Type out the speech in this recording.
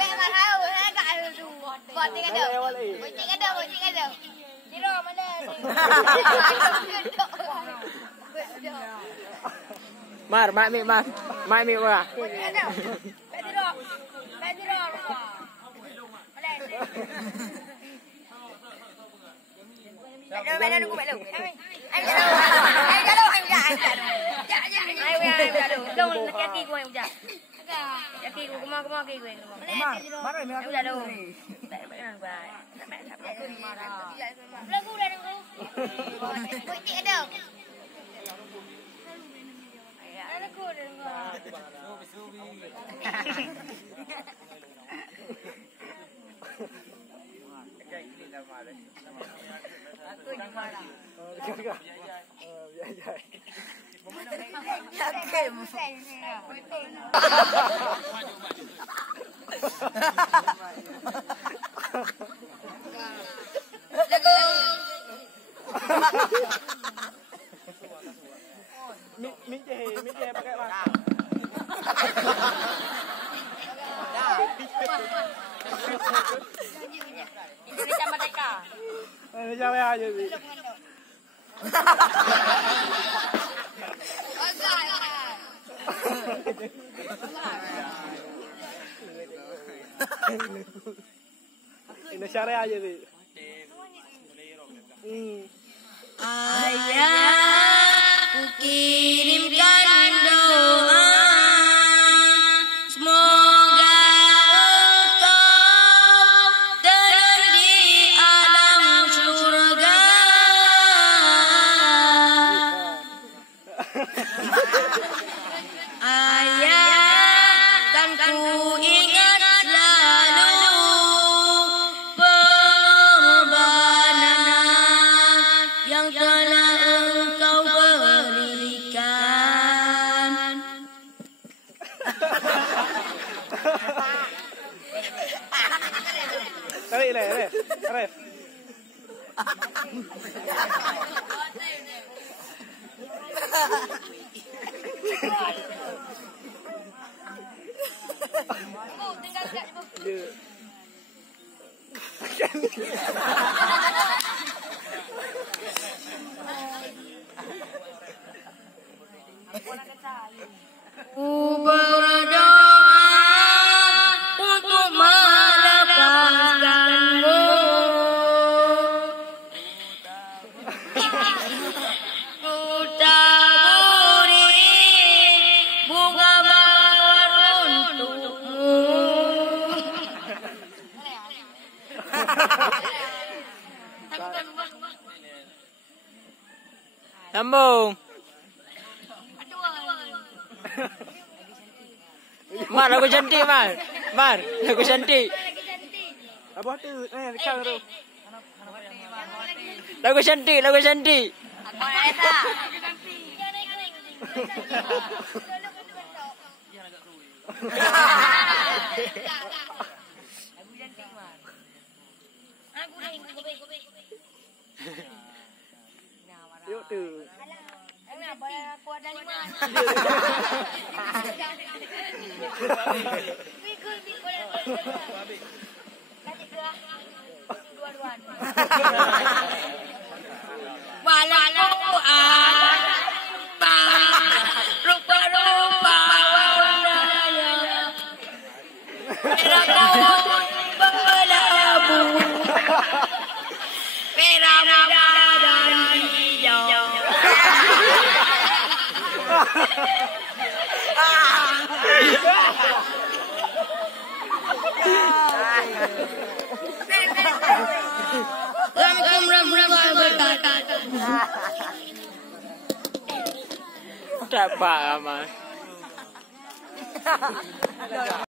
Memang tahu, saya tak ada tu. Boting ada. Boting ada. Tiro mana? Mar, mak mi apa? Boting ada. Tiro. Mana aku malu. Ai jalu. Dong kaki ku yang ujak. Kaki ku kemau kaki ku. Mari mi aku. Jalu. Tak baik. Lagu dah dengar. Boting ada. Lagu dah dengar. Aku ni marah. Mi pakai apa? Indonesia Merdeka. Siapa aja sih? Indonesia aja sih. Ayah, ku kirimkan doa, semoga engkau tenang di alam surga. Ayah, kan ku ingat selalu pengorbanan yang telah engkau berikan. Tarik. Ku berdoa untuk melepaskanmu. Ku taburi bunga mawar untukmu. Sambung. Mar, lagu cantik, Mar. Lagu cantik. Apa tu? Dekat tu. Lagu cantik. Aku Alisa. Yuk tu. Aku ada 5. Pikul. Kasih ke dua-duaan. Walau apa rupa-rupa warnanya, merah pun berlabu, merah muda dan hijau. Tak apa, Mas.